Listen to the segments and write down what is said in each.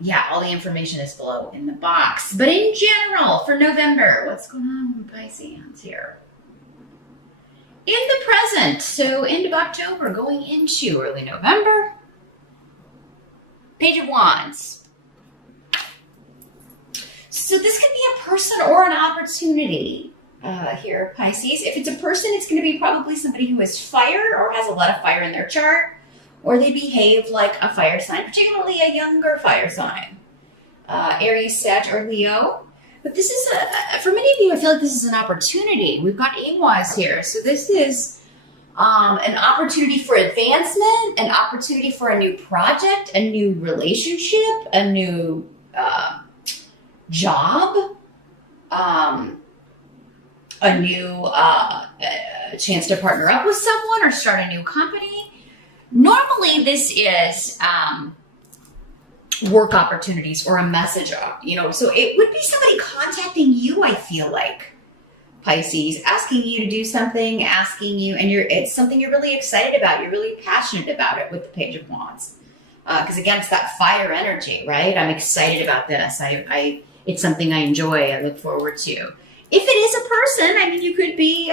Yeah, all the information is below in the box. But in general, for November, what's going on with Pisces here? In the present, so end of October, going into early November. Page of Wands. So this could be a person or an opportunity here, Pisces. If it's a person, it's going to be probably somebody who is fire or has a lot of fire in their chart, or they behave like a fire sign, particularly a younger fire sign. Aries, Sag, or Leo. But this is, for many of you, I feel like this is an opportunity. We've got Ewas here. So this is an opportunity for advancement, an opportunity for a new project, a new relationship, a new job, a new chance to partner up with someone or start a new company. Normally, this is work opportunities or a message, so it would be somebody contacting you, I feel like, Pisces, asking you to do something, asking you, and it's something you're really excited about. You're really passionate about it with the Page of Wands. Because again, it's that fire energy, right? I'm excited about this. It's something I enjoy. I look forward to. If it is a person, I mean, you could be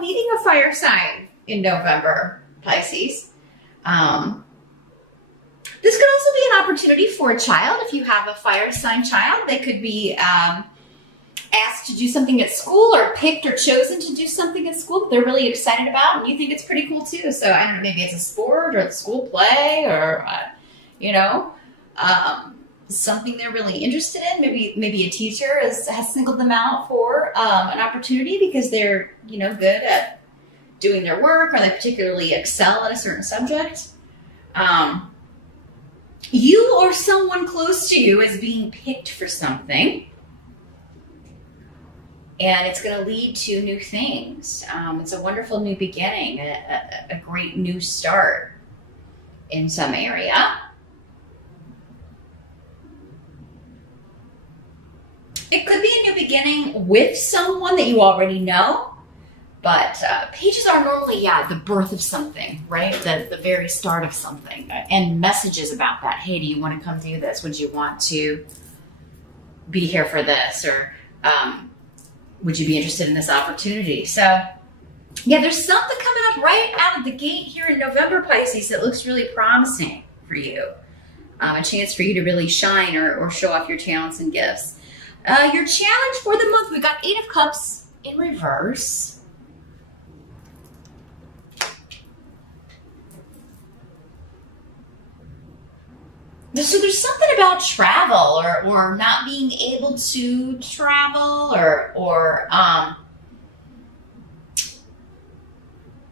meeting a fire sign in November, Pisces. This could also be an opportunity for a child. If you have a fire sign child, they could be asked to do something at school or picked or chosen to do something at school that they're really excited about, and you think it's pretty cool too. So I don't know, maybe it's a sport or a school play or, something they're really interested in. Maybe a teacher has singled them out for an opportunity because they're, good at doing their work, or they particularly excel at a certain subject. You or someone close to you is being picked for something, and it's going to lead to new things. It's a wonderful new beginning, a great new start in some area. It could be a new beginning with someone that you already know, but pages are normally, the birth of something, right? The very start of something, and messages about that. Hey, do you want to come do this? Would you want to be here for this? Or would you be interested in this opportunity? So, there's something coming up right out of the gate here in November, Pisces, that looks really promising for you. A chance for you to really shine or show off your talents and gifts. Your challenge for the month, we've got 8 of Cups in reverse. So there's something about travel or not being able to travel or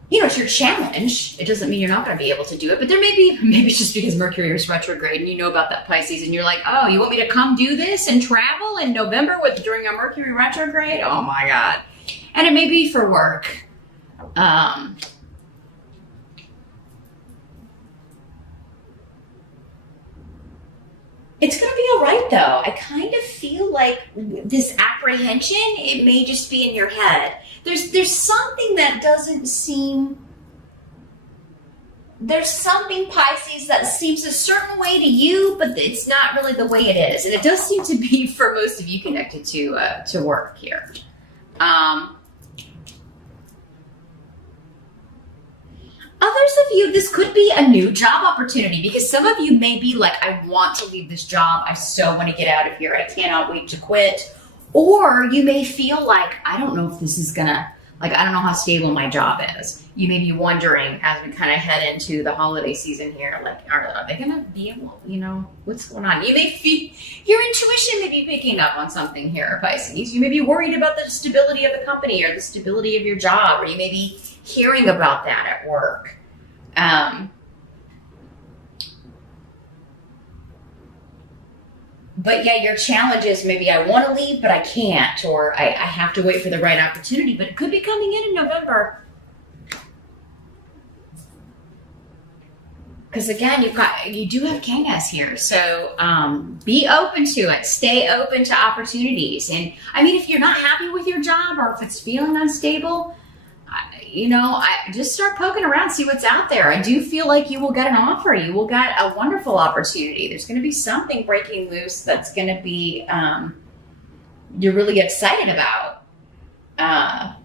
it's your challenge. It doesn't mean you're not going to be able to do it, but there maybe it's just because Mercury is retrograde and you know about that, Pisces, and you're like, oh, you want me to come do this and travel in November during a Mercury retrograde? Oh my God. And it may be for work. It's going to be all right, though. I kind of feel like this apprehension, it may just be in your head. There's something that doesn't seem... There's something, Pisces, that seems a certain way to you, but it's not really the way it is. And it does seem to be, for most of you, connected to work here. Others of you, this could be a new job opportunity, because some of you may be like, I want to leave this job. I so want to get out of here. I cannot wait to quit. Or you may feel like, I don't know if this is gonna, I don't know how stable my job is. You may be wondering as we kind of head into the holiday season here, are they gonna be able, what's going on? You may feel, your intuition may be picking up on something here, Pisces. You may be worried about the stability of the company or the stability of your job, or you may be hearing about that at work. But your challenge is maybe I want to leave, but I can't, or I have to wait for the right opportunity, but it could be coming in November. Because again, you do have Kangas here. So be open to it. Stay open to opportunities. And I mean, if you're not happy with your job, or if it's feeling unstable, I just start poking around, see what's out there. I do feel like you will get an offer. You will get a wonderful opportunity. There's going to be something breaking loose that's going to be, you're really excited about. I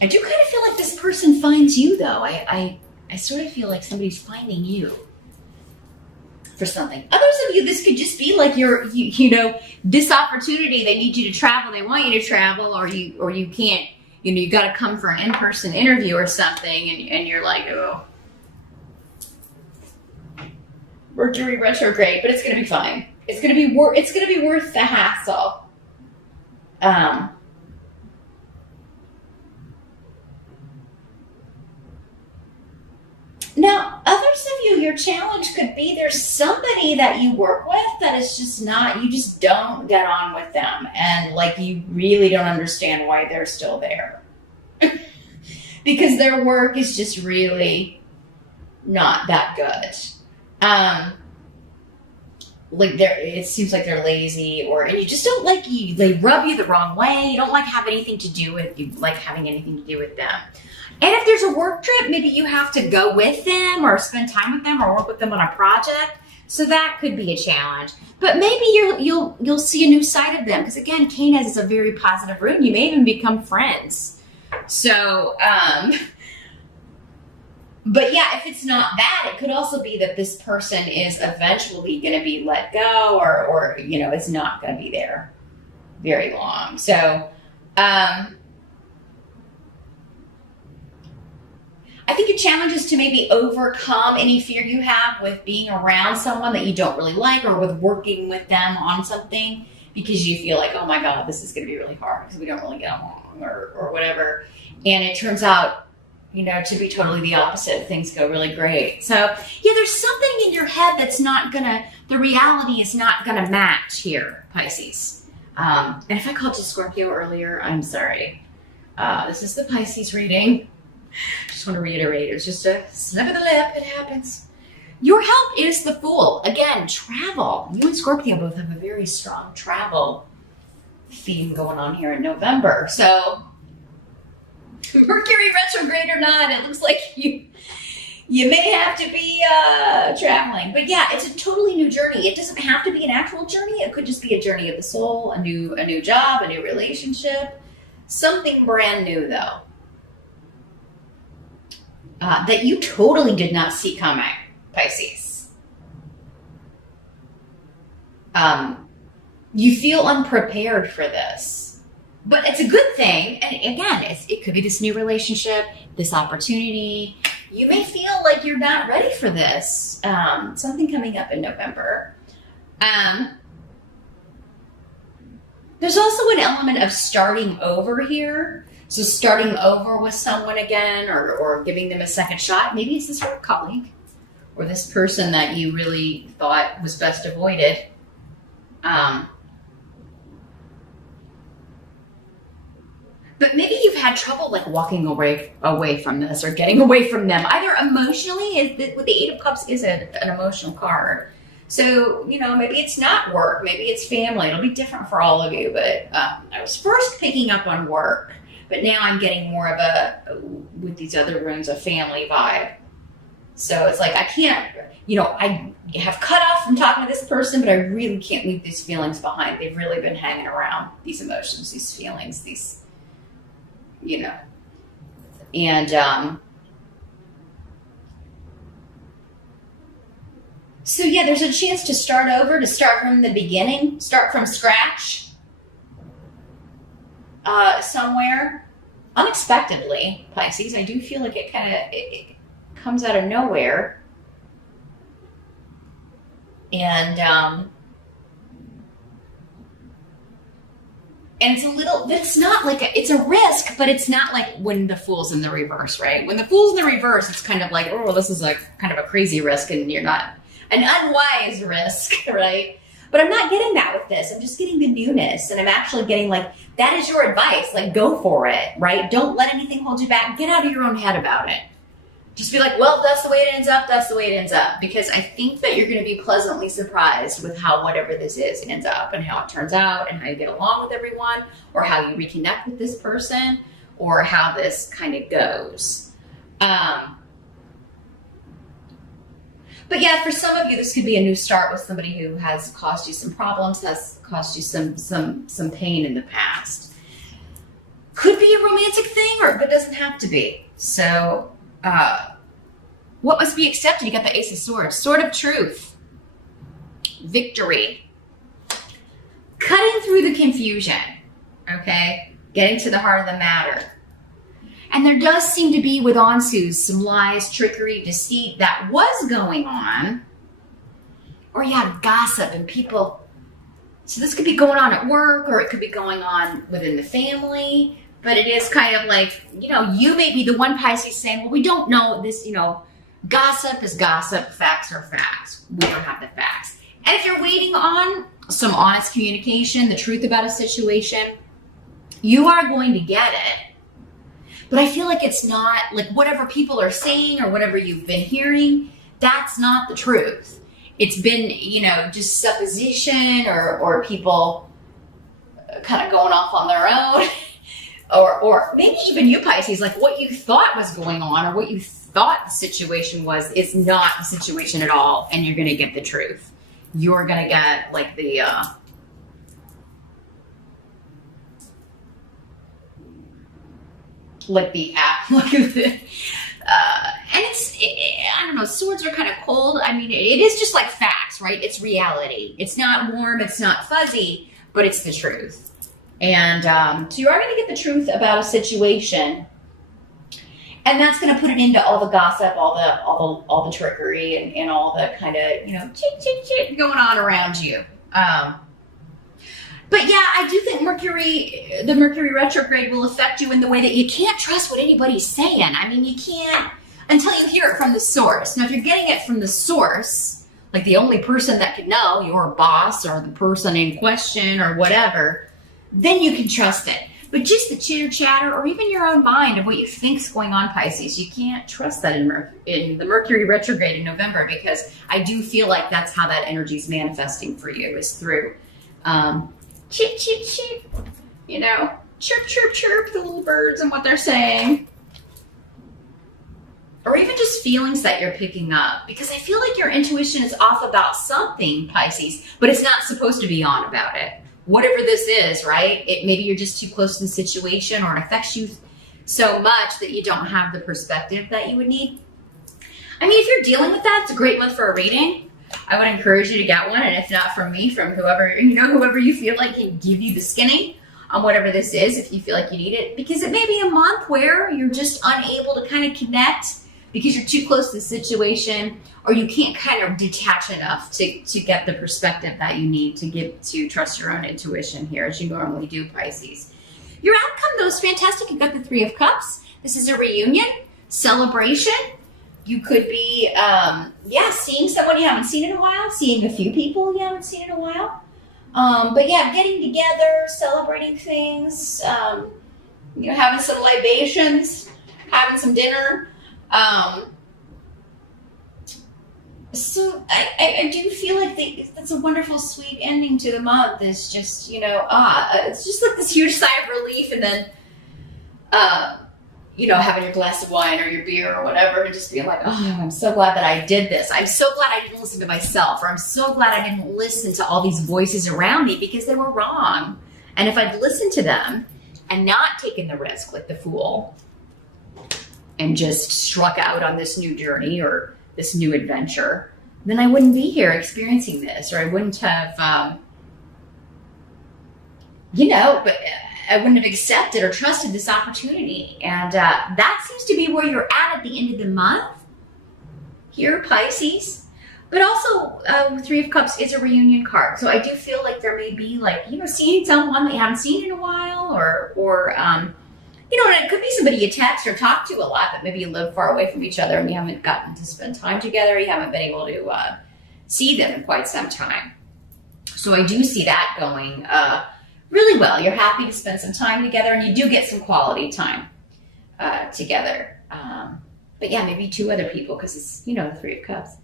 do kind of feel like this person finds you, though. I sort of feel like somebody's finding you for something. Others of you, this could just be like this opportunity. They need you to travel. They want you to travel, or you can't. You got to come for an in-person interview or something, and you're like, oh, Mercury retrograde, but it's gonna be fine. It's gonna be worth the hassle. Now, others of you, your challenge could be there's somebody that you work with that is just not, you just don't get on with them. And like, you really don't understand why they're still there. Because their work is just really not that good. It seems like they're lazy, and you just don't like they rub you the wrong way. You don't like having anything to do with them. And if there's a work trip, maybe you have to go with them or spend time with them or work with them on a project. So that could be a challenge. But maybe you'll see a new side of them. Because again, Canis is a very positive rune. You may even become friends. So, but yeah, if it's not that, it could also be that this person is eventually going to be let go or it's not going to be there very long. So, I think a challenge is to maybe overcome any fear you have with being around someone that you don't really like or with working with them on something because you feel like, oh my God, this is going to be really hard because we don't really get along or whatever. And it turns out, to be totally the opposite. Things go really great. So yeah, there's something in your head that's the reality is not going to match here, Pisces. And if I called you Scorpio earlier, I'm sorry. This is the Pisces reading. Just want to reiterate, it's just a snap of the lip, it happens. Your help is the Fool. Again, travel. You and Scorpio both have a very strong travel theme going on here in November. So, Mercury retrograde or not, it looks like you may have to be traveling. But yeah, it's a totally new journey. It doesn't have to be an actual journey. It could just be a journey of the soul, a new job, a new relationship. Something brand new, though. That you totally did not see coming, Pisces. You feel unprepared for this, but it's a good thing. And again, it could be this new relationship, this opportunity. You may feel like you're not ready for this. Something coming up in November. There's also an element of starting over here. So starting over with someone again or giving them a second shot. Maybe it's this work colleague or this person that you really thought was best avoided. But maybe you've had trouble like walking away from this or getting away from them. Either emotionally, with the Eight of Cups is an emotional card. So, maybe it's not work. Maybe it's family. It'll be different for all of you. But I was first picking up on work. But now I'm getting more of with these other runes, a family vibe. So it's like, I can't, I have cut off from talking to this person, but I really can't leave these feelings behind. They've really been hanging around, these emotions, these feelings, and, so yeah, there's a chance to start over, to start from the beginning, start from scratch. Somewhere unexpectedly, Pisces. I do feel like it comes out of nowhere, and it's not like it's a risk, but it's not like when the Fool's in the reverse, right? When the Fool's in the reverse, it's kind of like, oh, this is like kind of a crazy risk, and you're not an unwise risk, right? But I'm not getting that with this. I'm just getting the newness. And I'm actually getting like, that is your advice. Like, go for it, right? Don't let anything hold you back. Get out of your own head about it. Just be like, well, that's the way it ends up. That's the way it ends up. Because I think that you're going to be pleasantly surprised with how whatever this is ends up and how it turns out and how you get along with everyone or how you reconnect with this person or how this kind of goes. But yeah, for some of you, this could be a new start with somebody who has caused you some problems, has caused you some pain in the past. Could be a romantic thing, but it doesn't have to be. So, what must be accepted? You got the Ace of Swords, Sword of Truth, victory, cutting through the confusion, okay? Getting to the heart of the matter. And there does seem to be, with Ansu, some lies, trickery, deceit that was going on. Or yeah, gossip and people. So this could be going on at work, or it could be going on within the family. But it is kind of like, you may be the one, Pisces, saying, well, we don't know this, gossip is gossip, facts are facts. We don't have the facts. And if you're waiting on some honest communication, the truth about a situation, you are going to get it. But I feel like it's not, like whatever people are saying or whatever you've been hearing, that's not the truth. It's been, just supposition or people kind of going off on their own. or maybe even you, Pisces, like what you thought was going on or what you thought the situation was is not the situation at all. And you're going to get the truth. You're going to get like the... and I don't know, swords are kind of cold. I mean, it is just like facts, right? It's reality. It's not warm, it's not fuzzy, but it's the truth. And so you are going to get the truth about a situation, and that's going to put it into all the gossip, all the trickery, and all the kind of chit going on around you. But yeah, I do think the Mercury retrograde will affect you in the way that you can't trust what anybody's saying. I mean, you can't until you hear it from the source. Now, if you're getting it from the source, like the only person that could know, your boss or the person in question or whatever, then you can trust it. But just the chitter chatter or even your own mind of what you think's going on, Pisces, you can't trust that in the Mercury retrograde in November, because I do feel like that's how that energy is manifesting for you, is through chip, chip, chip, chirp, chirp, chirp, the little birds and what they're saying. Or even just feelings that you're picking up. Because I feel like your intuition is off about something, Pisces, but it's not supposed to be on about it. Whatever this is, right? Maybe you're just too close to the situation, or it affects you so much that you don't have the perspective that you would need. I mean, if you're dealing with that, it's a great month for a reading. I would encourage you to get one, and if not from me, from whoever you feel like can give you the skinny on whatever this is, if you feel like you need it, because it may be a month where you're just unable to kind of connect because you're too close to the situation, or you can't kind of detach enough to get the perspective that you need to trust your own intuition here, as you normally do, Pisces. Your outcome, though, is fantastic. You've got the Three of Cups. This is a reunion, celebration. You could be, seeing someone you haven't seen in a while, seeing a few people you haven't seen in a while. But yeah, getting together, celebrating things, having some libations, having some dinner. So I do feel like that's a wonderful, sweet ending to the month. It's just, it's just like this huge sigh of relief, and then, having your glass of wine or your beer or whatever, and just being like, oh, I'm so glad that I did this. I'm so glad I didn't listen to myself, or I'm so glad I didn't listen to all these voices around me because they were wrong. And if I'd listened to them and not taken the risk like the fool and just struck out on this new journey or this new adventure, then I wouldn't be here experiencing this, or I wouldn't have, but I wouldn't have accepted or trusted this opportunity. And that seems to be where you're at the end of the month here, Pisces. But also, Three of Cups is a reunion card. So I do feel like there may be seeing someone that you haven't seen in a while, or and it could be somebody you text or talk to a lot, but maybe you live far away from each other and you haven't gotten to spend time together. You haven't been able to see them in quite some time. So I do see that going really well. You're happy to spend some time together, and you do get some quality time together. But yeah, maybe two other people, because it's, the Three of Cups.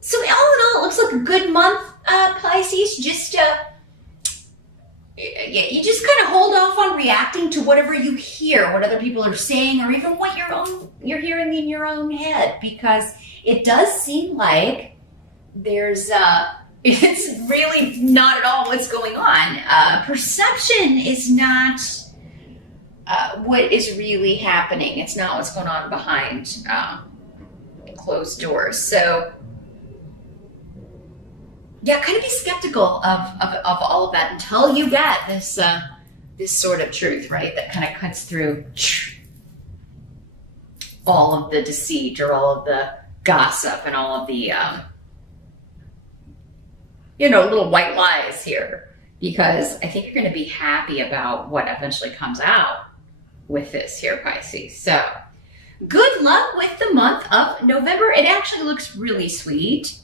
So all in all, it looks like a good month, Pisces. Just you just kind of hold off on reacting to whatever you hear, what other people are saying, or even what you're hearing in your own head, because it does seem like there's it's really not at all what's going on. Perception is not what is really happening. It's not what's going on behind closed doors. So yeah, kind of be skeptical of all of that until you get this this sort of truth, right? That kind of cuts through all of the deceit or all of the gossip and all of the little white lies here. Because I think you're going to be happy about what eventually comes out with this here, Pisces. So good luck with the month of November. It actually looks really sweet.